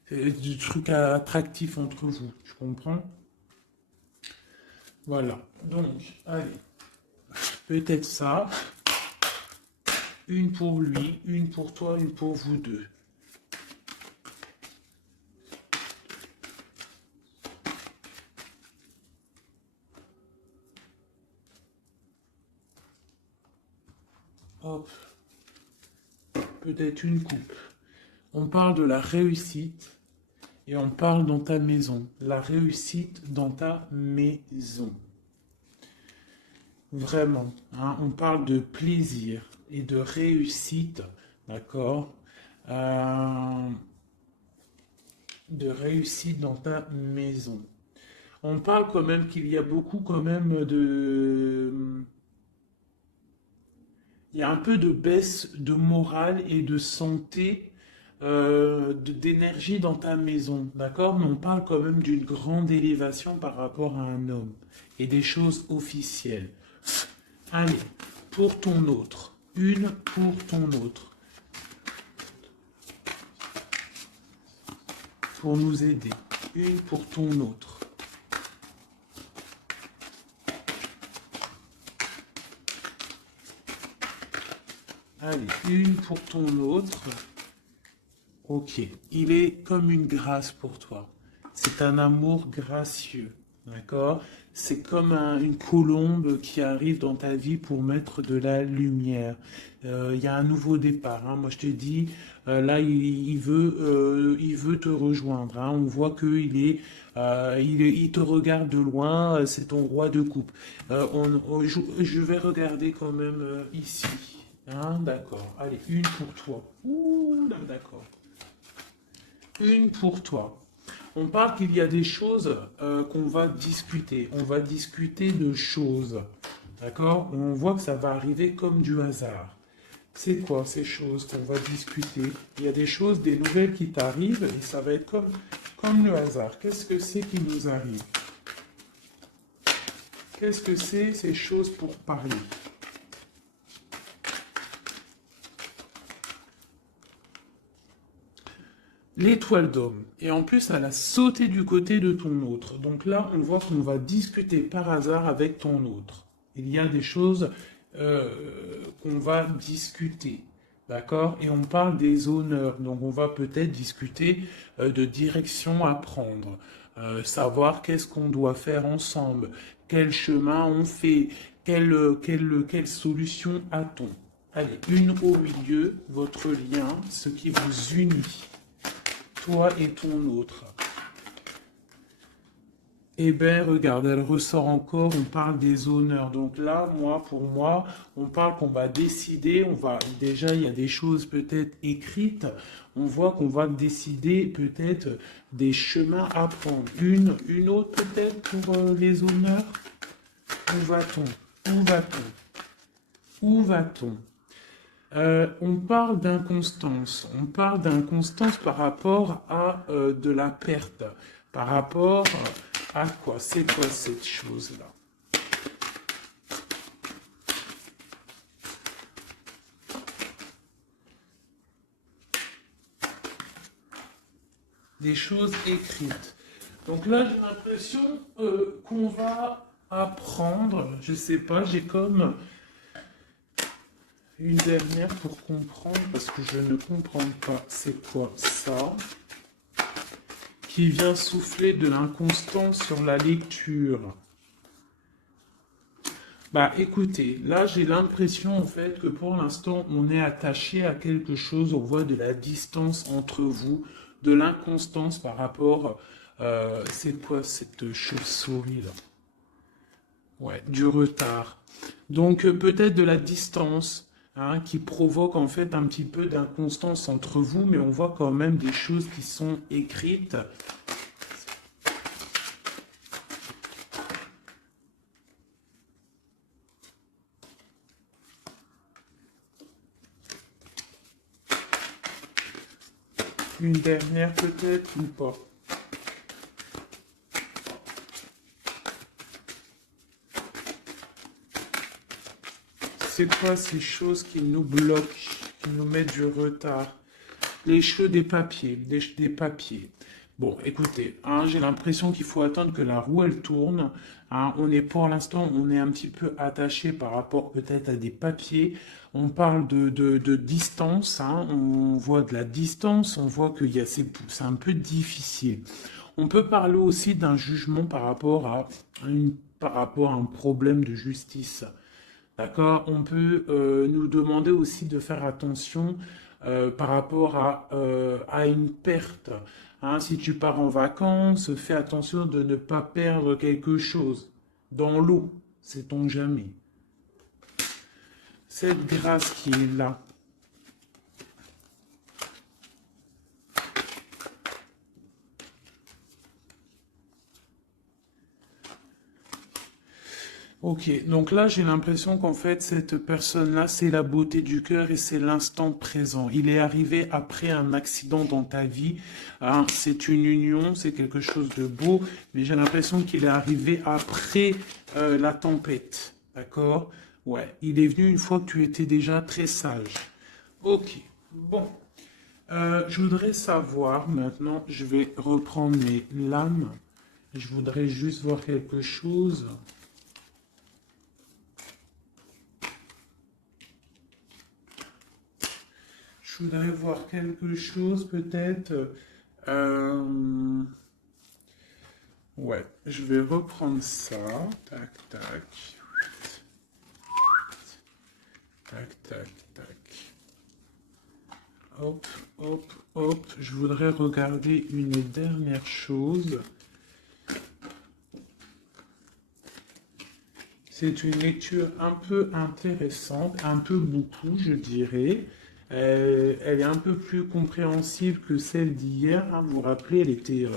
du truc attractif entre vous. Tu comprends? Voilà. Donc, allez. Peut-être ça. Une pour lui, une pour toi, une pour vous deux. Hop. Peut-être une coupe. On parle de la réussite et on parle dans ta maison. La réussite dans ta maison. Vraiment. Hein, on parle de plaisir et de réussite. D'accord? De réussite dans ta maison. On parle quand même qu'il y a beaucoup quand même de... Il y a un peu de baisse de morale et de santé, d'énergie dans ta maison, d'accord? Mais on parle quand même d'une grande élévation par rapport à un homme et des choses officielles. Allez, pour ton autre. Une pour ton autre. Pour nous aider. Une pour ton autre. Allez, une pour ton autre. Ok, il est comme une grâce pour toi. C'est un amour gracieux, d'accord? C'est comme une colombe qui arrive dans ta vie pour mettre de la lumière. Il y a un nouveau départ, hein. Moi, je te dis, là, il veut te rejoindre, hein. On voit il te regarde de loin. C'est ton roi de coupe. Je vais regarder quand même ici. Hein, d'accord. Allez, une pour toi. Ouh, là, d'accord. Une pour toi. On parle qu'il y a des choses qu'on va discuter. On va discuter de choses. D'accord? On voit que ça va arriver comme du hasard. C'est quoi ces choses qu'on va discuter? Il y a des choses, des nouvelles qui t'arrivent et ça va être comme le hasard. Qu'est-ce que c'est qui nous arrive? Qu'est-ce que c'est ces choses pour parler? L'étoile d'homme. Et en plus, elle a sauté du côté de ton autre. Donc là, on voit qu'on va discuter par hasard avec ton autre. Il y a des choses euh, qu'on va discuter. D'accord? Et on parle des honneurs. Donc on va peut-être discuter de direction à prendre. Savoir qu'est-ce qu'on doit faire ensemble. Quel chemin on fait. Quelle solution a-t-on? Allez, une au milieu, votre lien, ce qui vous unit toi et ton autre. Eh bien, regarde, elle ressort encore, on parle des honneurs. Donc là, pour moi, on parle qu'on va décider, déjà, il y a des choses peut-être écrites, on voit qu'on va décider peut-être des chemins à prendre. Une autre peut-être pour les honneurs. Où va-t-on? Où va-t-on? Où va-t-on? On parle d'inconstance. On parle d'inconstance par rapport à de la perte. Par rapport à quoi? C'est quoi cette chose-là? Des choses écrites. Donc là, j'ai l'impression qu'on va apprendre. Je sais pas, j'ai comme une dernière pour comprendre parce que je ne comprends pas. C'est quoi ça? Qui vient souffler de l'inconstance sur la lecture. Bah écoutez, là j'ai l'impression en fait que pour l'instant on est attaché à quelque chose, on voit de la distance entre vous, de l'inconstance par rapport, c'est quoi cette chauve-souris là? Ouais, du retard. Donc peut-être de la distance, hein, qui provoque en fait un petit peu d'inconstance entre vous, mais on voit quand même des choses qui sont écrites. Une dernière peut-être ou pas? C'est quoi ces choses qui nous bloquent, qui nous mettent du retard? Les cheveux des papiers, des papiers. Bon, écoutez, hein, j'ai l'impression qu'il faut attendre que la roue elle tourne. Hein. Pour l'instant, on est un petit peu attaché par rapport peut-être à des papiers. On parle de distance, hein. On voit de la distance, on voit c'est un peu difficile. On peut parler aussi d'un jugement par rapport à un problème de justice. D'accord? On peut nous demander aussi de faire attention par rapport à une perte. Hein, si tu pars en vacances, fais attention de ne pas perdre quelque chose. Dans l'eau, sait-on jamais. Cette grâce qui est là. Ok, donc là j'ai l'impression qu'en fait cette personne-là c'est la beauté du cœur et c'est l'instant présent. Il est arrivé après un accident dans ta vie, hein, c'est une union, c'est quelque chose de beau, mais j'ai l'impression qu'il est arrivé après la tempête, d'accord? Ouais, il est venu une fois que tu étais déjà très sage. Ok, bon. Je voudrais savoir maintenant, je vais reprendre mes lames, je voudrais juste voir quelque chose. Je voudrais voir quelque chose peut-être. Euh, Ouais, je vais reprendre ça. Tac, tac. Tac, tac, tac. Hop, hop, hop. Je voudrais regarder une dernière chose. C'est une lecture un peu intéressante, un peu beaucoup, je dirais. Elle est un peu plus compréhensible que celle d'hier, hein. Vous vous rappelez, elle était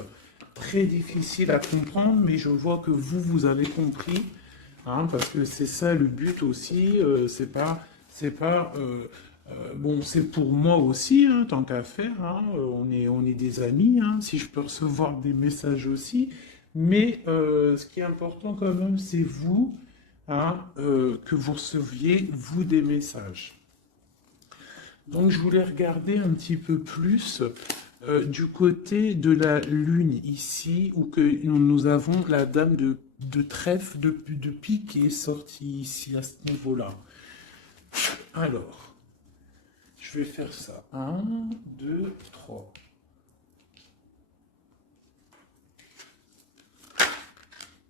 très difficile à comprendre, mais je vois que vous avez compris, hein, parce que c'est ça le but aussi. Bon, c'est pour moi aussi, hein, tant qu'à faire. Hein, on est des amis, hein, si je peux recevoir des messages aussi. Mais ce qui est important quand même, c'est vous, hein, que vous receviez, vous, des messages. Donc, je voulais regarder un petit peu plus du côté de la Lune ici, où que nous avons la dame de trèfle, de pique qui est sortie ici à ce niveau-là. Alors, je vais faire ça. 1, 2, 3.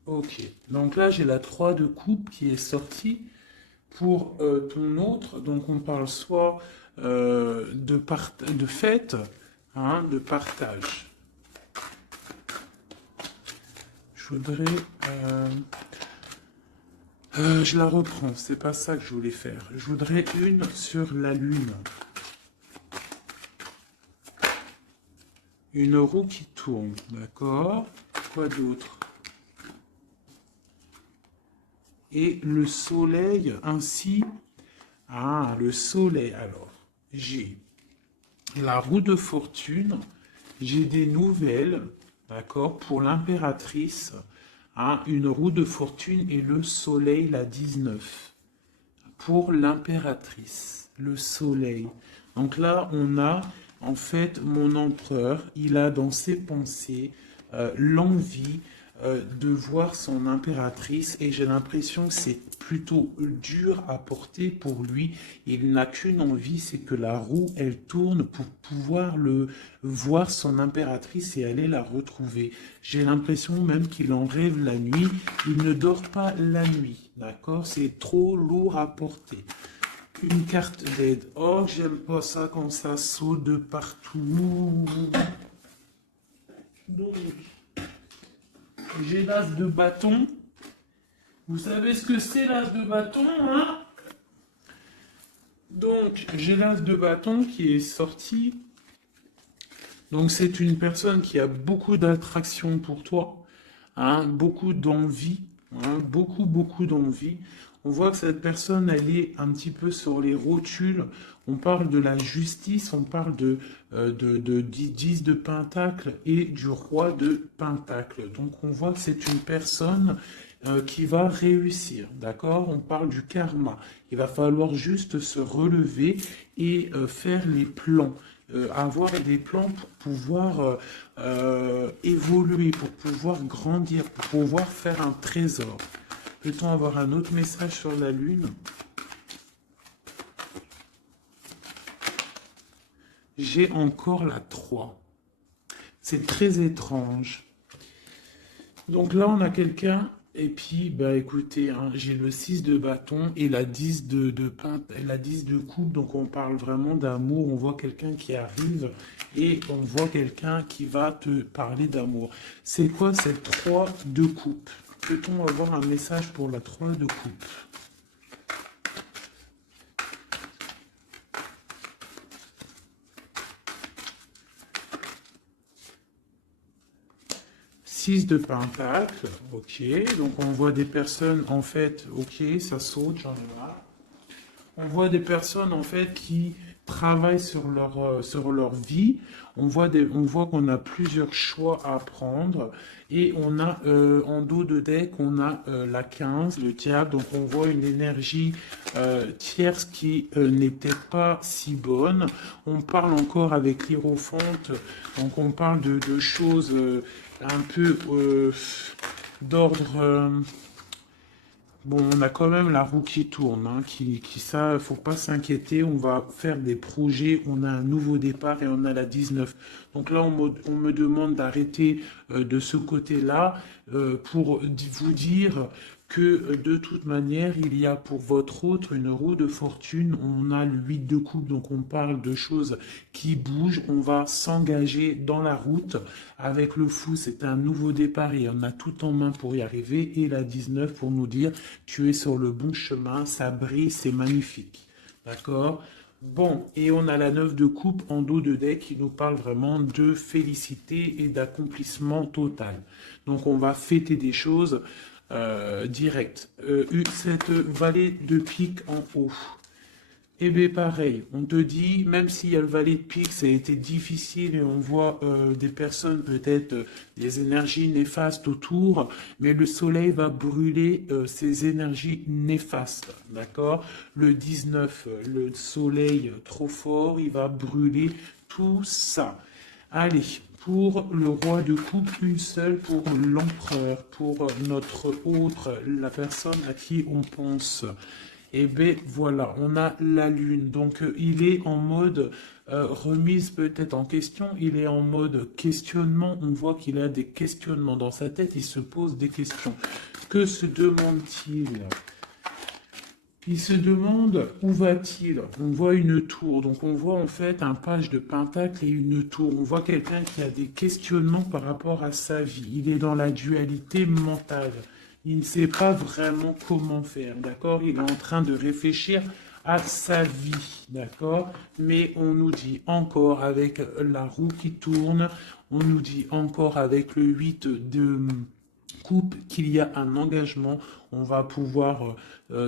Ok, donc là j'ai la 3 de coupe qui est sortie pour ton autre. Donc on parle soit de fête, hein, de partage. Je voudrais... je la reprends, c'est pas ça que je voulais faire. Je voudrais une sur la Lune. Une roue qui tourne, d'accord? Quoi d'autre? Et le soleil ainsi. Ah, le soleil. Alors, j'ai la roue de fortune, j'ai des nouvelles, d'accord, pour l'impératrice. Hein, une roue de fortune et le soleil, la 19. Pour l'impératrice, le soleil. Donc là, on a en fait mon empereur, il a dans ses pensées l'envie de voir son impératrice et j'ai l'impression que c'est plutôt dur à porter pour lui. Il n'a qu'une envie, c'est que la roue, elle tourne pour pouvoir voir son impératrice et aller la retrouver. J'ai l'impression même qu'il en rêve la nuit. Il ne dort pas la nuit, d'accord? C'est trop lourd à porter. Une carte d'aide. Oh, j'aime pas ça quand ça saute de partout. Donc, j'ai l'as de bâton. Vous savez ce que c'est l'as de bâton, hein? Donc, j'ai l'as de bâton qui est sorti. Donc, c'est une personne qui a beaucoup d'attraction pour toi, hein, beaucoup d'envie, hein, beaucoup d'envie. On voit que cette personne, elle est un petit peu sur les rotules. On parle de la justice, on parle de 10 de Pentacle et du roi de Pentacle. Donc on voit que c'est une personne qui va réussir, d'accord? On parle du karma. Il va falloir juste se relever et faire les plans. Avoir des plans pour pouvoir évoluer, pour pouvoir grandir, pour pouvoir faire un trésor. Peut-on avoir un autre message sur la Lune? J'ai encore la 3. C'est très étrange. Donc là, on a quelqu'un, et puis, bah écoutez, hein, j'ai le 6 de bâton et la 10 la 10 de coupe, donc on parle vraiment d'amour. On voit quelqu'un qui arrive et on voit quelqu'un qui va te parler d'amour. C'est quoi cette 3 de coupe? Peut-on avoir un message pour la 3 de coupe? Six de pentacle, ok. Donc on voit des personnes, en fait, ok, ça saute, j'en ai marre. On voit des personnes, en fait, qui travaillent sur leur vie. On voit qu'on a plusieurs choix à prendre. Et on a, en dos de deck, on a la 15, le diable. Donc on voit une énergie tierce qui n'est peut-être pas si bonne. On parle encore avec l'Hiérophante. Donc on parle de choses un peu d'ordre... Bon, on a quand même la roue qui tourne, hein, ça, faut pas s'inquiéter, on va faire des projets, on a un nouveau départ et on a la 19. Donc là, on me demande d'arrêter de ce côté-là pour vous dire que de toute manière, il y a pour votre autre une roue de fortune, on a le 8 de coupe, donc on parle de choses qui bougent, on va s'engager dans la route. Avec le fou, c'est un nouveau départ et on a tout en main pour y arriver. Et la 19 pour nous dire, tu es sur le bon chemin, ça brille, c'est magnifique. D'accord? Bon, et on a la 9 de coupe en dos de deck qui nous parle vraiment de félicité et d'accomplissement total. Donc on va fêter des choses directes. Cette vallée de pique en haut. Eh bien, pareil, on te dit, même s'il y a le valet de pique, ça a été difficile et on voit des personnes, peut-être des énergies néfastes autour, mais le soleil va brûler ces énergies néfastes, d'accord? Le 19, le soleil trop fort, il va brûler tout ça. Allez, pour le roi de coupe, une seule pour l'empereur, pour notre autre, la personne à qui on pense. Et bien voilà, on a la lune. Donc il est en mode remise peut-être en question, il est en mode questionnement. On voit qu'il a des questionnements dans sa tête, il se pose des questions. Que se demande-t-il? Il se demande où va-t-il? On voit une tour, donc on voit en fait un page de pentacle et une tour. On voit quelqu'un qui a des questionnements par rapport à sa vie. Il est dans la dualité mentale. Il ne sait pas vraiment comment faire, d'accord? Il est en train de réfléchir à sa vie, d'accord? Mais on nous dit encore avec la roue qui tourne, on nous dit encore avec le 8 de coupe qu'il y a un engagement, on va pouvoir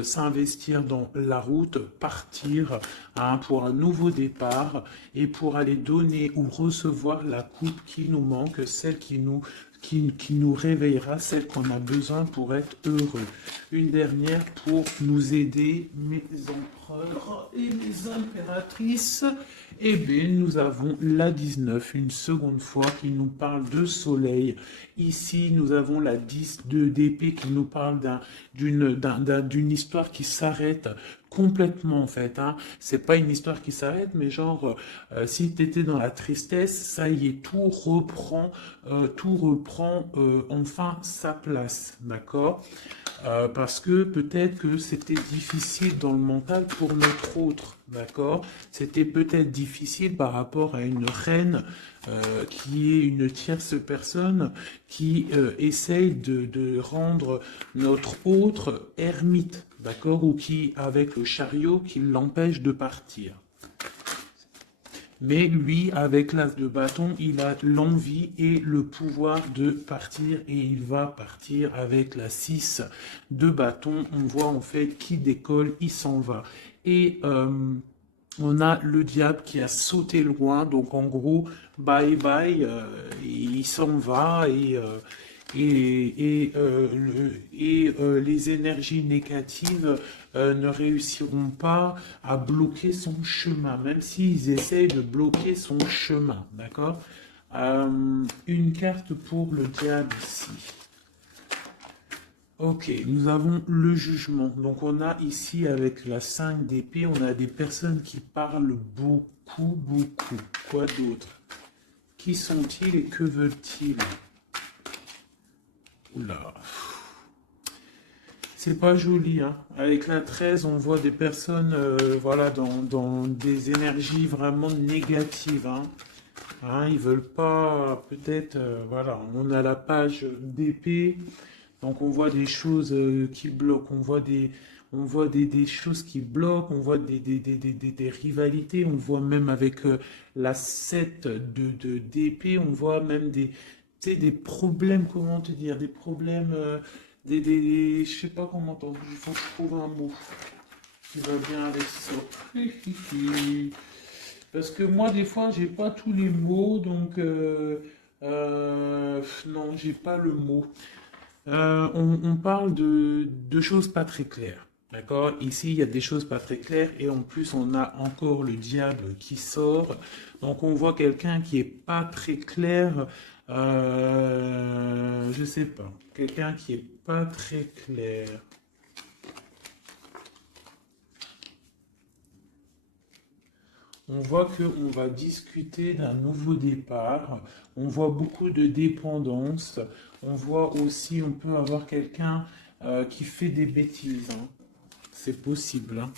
s'investir dans la route, partir hein, pour un nouveau départ et pour aller donner ou recevoir la coupe qui nous manque, celle qui nous réveillera, celle qu'on a besoin pour être heureux. Une dernière pour nous aider, mes empereurs et mes impératrices. Eh bien, nous avons la 19, une seconde fois, qui nous parle de soleil. Ici, nous avons la 10 d'épée qui nous parle d'une histoire qui s'arrête complètement en fait. Hein. C'est pas une histoire qui s'arrête, mais genre, si tu étais dans la tristesse, ça y est, tout reprend enfin sa place, d'accord? Parce que peut-être que c'était difficile dans le mental pour notre autre, d'accord? C'était peut-être difficile par rapport à une reine qui est une tierce personne qui essaye de rendre notre autre ermite, d'accord? Ou qui, avec le chariot, qui l'empêche de partir. Mais lui, avec l'as de bâton, il a l'envie et le pouvoir de partir et il va partir avec la 6 de bâton. On voit en fait qui décolle, il s'en va. Et on a le diable qui a sauté loin, donc en gros, bye bye, il s'en va les énergies négatives ne réussiront pas à bloquer son chemin, même s'ils essayent de bloquer son chemin, d'accord? Une carte pour le diable ici. Ok, nous avons le jugement. Donc on a ici avec la 5 d'épée, on a des personnes qui parlent beaucoup, beaucoup. Quoi d'autre? Qui sont-ils et que veulent-ils? Oula. C'est pas joli, hein. Avec la 13, on voit des personnes voilà, dans des énergies vraiment négatives. Hein, ils veulent pas, peut-être, voilà, on a la page d'épée, donc on voit des choses qui bloquent, on voit des choses qui bloquent, on voit des rivalités, on voit même avec la 7 d'épée, on voit même tu sais, des problèmes, comment te dire, des problèmes, je sais pas comment t'en, il faut que je trouve un mot qui va bien avec ça. Parce que moi, des fois, j'ai pas tous les mots, donc non, j'ai pas le mot. On parle de choses pas très claires. D'accord? Ici, il y a des choses pas très claires et en plus, on a encore le diable qui sort. Donc, on voit quelqu'un qui est pas très clair. Je sais pas. Quelqu'un qui est pas très clair. On voit qu'on va discuter d'un nouveau départ. On voit beaucoup de dépendance. On voit aussi, on peut avoir quelqu'un qui fait des bêtises, hein. C'est possible, hein.